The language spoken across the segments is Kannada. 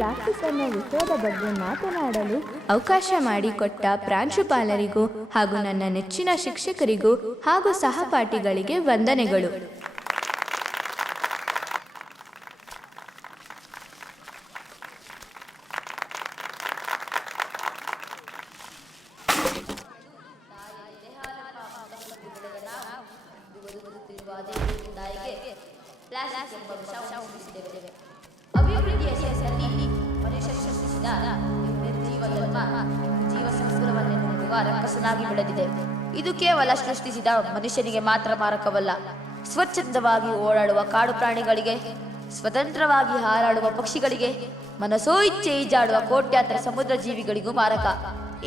ಪ್ಲಾಸ್ಟಿಕ್ ಅನ್ನೋ ವಿಷಯದ ಬಗ್ಗೆ ಮಾತನಾಡಲು ಅವಕಾಶ ಮಾಡಿಕೊಟ್ಟ ಪ್ರಾಂಶುಪಾಲರಿಗೂ ಹಾಗೂ ನನ್ನ ನೆಚ್ಚಿನ ಶಿಕ್ಷಕರಿಗೂ ಹಾಗೂ ಸಹಪಾಠಿಗಳಿಗೆ ವಂದನೆಗಳು. ಅಭಿವೃದ್ಧಿಯ ಹೆಸರಲ್ಲಿ ಮನುಷ್ಯ ಸೃಷ್ಟಿಸಿದ ನಿರ್ಜೀವ ಜನ್ಮ ಜೀವ ಸಂಕುಲವನ್ನು ನುಂಗುವ ರಕ್ಕಸನಾಗಿ ಬೆಳೆದಿದೆ. ಇದು ಕೇವಲ ಸೃಷ್ಟಿಸಿದ ಮನುಷ್ಯನಿಗೆ ಮಾತ್ರ ಮಾರಕವಲ್ಲ, ಸ್ವಚ್ಛಂದವಾಗಿ ಓಡಾಡುವ ಕಾಡು ಪ್ರಾಣಿಗಳಿಗೆ, ಸ್ವತಂತ್ರವಾಗಿ ಹಾರಾಡುವ ಪಕ್ಷಿಗಳಿಗೆ, ಮನಸೋ ಇಚ್ಛೆ ಈಜಾಡುವ ಕೋಟ್ಯಾಂತರ ಸಮುದ್ರ ಜೀವಿಗಳಿಗೂ ಮಾರಕ.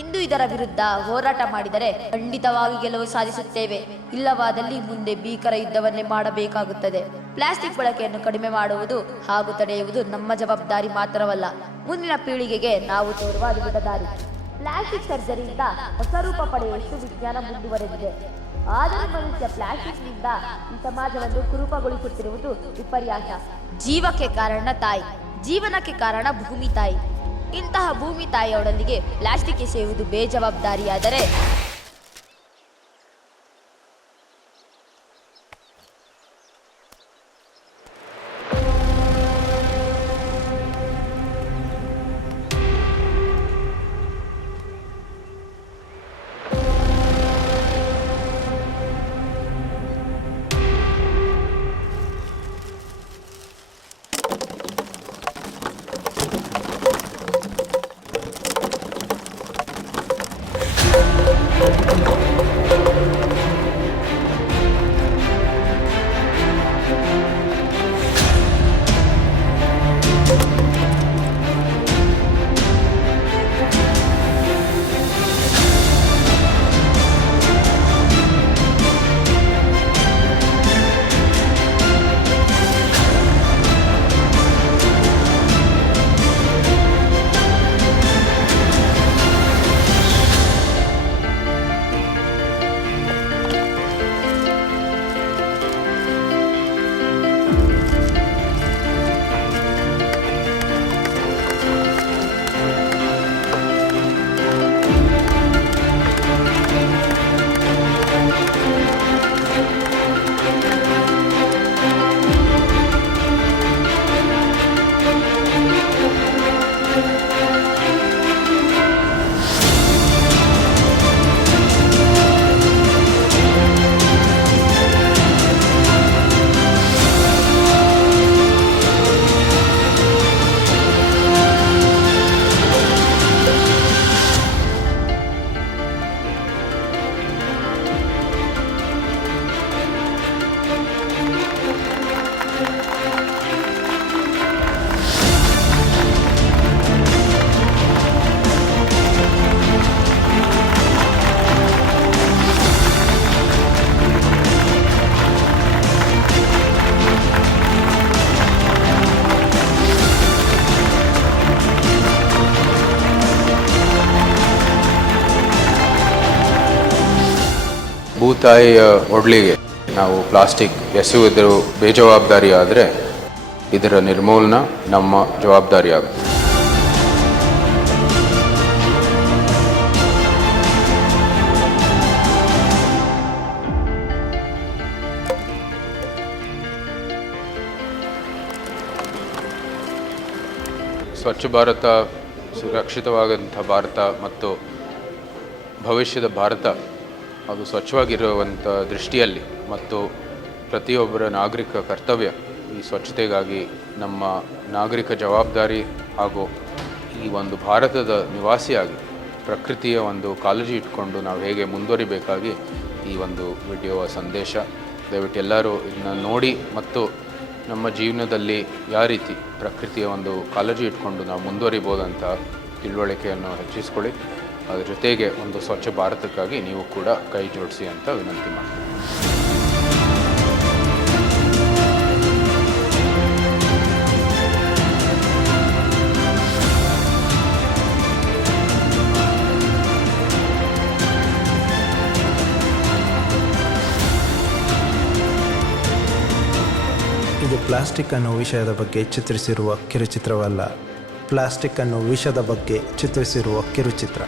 ಇಂದು ಇದರ ವಿರುದ್ಧ ಹೋರಾಟ ಮಾಡಿದರೆ ಖಂಡಿತವಾಗಿ ಗೆಲುವು ಸಾಧಿಸುತ್ತೇವೆ. ಇಲ್ಲವಾದಲ್ಲಿ ಮುಂದೆ ಭೀಕರ ಯುದ್ಧವನ್ನೇ ಮಾಡಬೇಕಾಗುತ್ತದೆ. ಪ್ಲಾಸ್ಟಿಕ್ ಬಳಕೆಯನ್ನು ಕಡಿಮೆ ಮಾಡುವುದು ಹಾಗೂ ತಡೆಯುವುದು ನಮ್ಮ ಜವಾಬ್ದಾರಿ ಮಾತ್ರವಲ್ಲ, ಮುಂದಿನ ಪೀಳಿಗೆಗೆ ನಾವು ತೋರುವ ಅದ್ಭುತ ದಾರಿ. ಪ್ಲಾಸ್ಟಿಕ್ ಸರ್ಜರಿಯಿಂದ ಹೊಸ ರೂಪ ಪಡೆಯುವಷ್ಟು ವಿಜ್ಞಾನ ಮುಂದುವರೆದಿದೆ. ಆದರೆ ಮನುಷ್ಯ ಪ್ಲಾಸ್ಟಿಕ್ನಿಂದ ಈ ಸಮಾಜವನ್ನು ಕುರೂಪಗೊಳಿಸುತ್ತಿರುವುದು ವಿಪರ್ಯಾಸ. ಜೀವಕ್ಕೆ ಕಾರಣ ತಾಯಿ, ಜೀವನಕ್ಕೆ ಕಾರಣ ಭೂಮಿ ತಾಯಿ. ಇಂತಹ ಭೂಮಿ ತಾಯಿಯೊಡಲಿಗೆ ಪ್ಲಾಸ್ಟಿಕ್ ಎಸೆಯುವುದು ಬೇಜವಾಬ್ದಾರಿಯಾದರೆ ಭೂತಾಯಿಯ ಒಡ್ಲಿಗೆ ನಾವು ಪ್ಲಾಸ್ಟಿಕ್ ಎಸೆಯುವುದು ಬೇಜವಾಬ್ದಾರಿ ಆದರೆ ಇದರ ನಿರ್ಮೂಲನ ನಮ್ಮ ಜವಾಬ್ದಾರಿಯಾಗುತ್ತೆ. ಸ್ವಚ್ಛ ಭಾರತ, ಸುರಕ್ಷಿತವಾದಂಥ ಭಾರತ ಮತ್ತು ಭವಿಷ್ಯದ ಭಾರತ ಅದು ಸ್ವಚ್ಛವಾಗಿರುವಂಥ ದೃಷ್ಟಿಯಲ್ಲಿ ಮತ್ತು ಪ್ರತಿಯೊಬ್ಬರ ನಾಗರಿಕ ಕರ್ತವ್ಯ ಈ ಸ್ವಚ್ಛತೆಗಾಗಿ ನಮ್ಮ ನಾಗರಿಕ ಜವಾಬ್ದಾರಿ ಹಾಗೂ ಈ ಒಂದು ಭಾರತದ ನಿವಾಸಿಯಾಗಿ ಪ್ರಕೃತಿಯ ಒಂದು ಕಾಳಜಿ ಇಟ್ಕೊಂಡು ನಾವು ಹೇಗೆ ಮುಂದುವರಿಬೇಕಾಗಿ ಈ ಒಂದು ವಿಡಿಯೋ ಸಂದೇಶ. ದಯವಿಟ್ಟು ಎಲ್ಲರೂ ಇದನ್ನ ನೋಡಿ ಮತ್ತು ನಮ್ಮ ಜೀವನದಲ್ಲಿ ಯಾವ ರೀತಿ ಪ್ರಕೃತಿಯ ಒಂದು ಕಾಳಜಿ ಇಟ್ಕೊಂಡು ನಾವು ಮುಂದುವರಿಬೋದಂತ ತಿಳುವಳಿಕೆಯನ್ನು ಹೆಚ್ಚಿಸ್ಕೊಳ್ಳಿ. ಅದರ ಜೊತೆಗೆ ಒಂದು ಸ್ವಚ್ಛ ಭಾರತಕ್ಕಾಗಿ ನೀವು ಕೂಡ ಕೈ ಜೋಡಿಸಿ ಅಂತ ವಿನಂತಿ ಮಾಡ್ತೀನಿ. ಇದು ಪ್ಲಾಸ್ಟಿಕ್ ಅನ್ನೋ ವಿಷಯದ ಬಗ್ಗೆ ಚಿತ್ರಿಸಿರುವ ಕಿರುಚಿತ್ರವಲ್ಲ, ಪ್ಲಾಸ್ಟಿಕ್ ಅನ್ನೋ ವಿಷಯದ ಬಗ್ಗೆ ಚಿತ್ರಿಸಿರುವ ಕಿರುಚಿತ್ರ.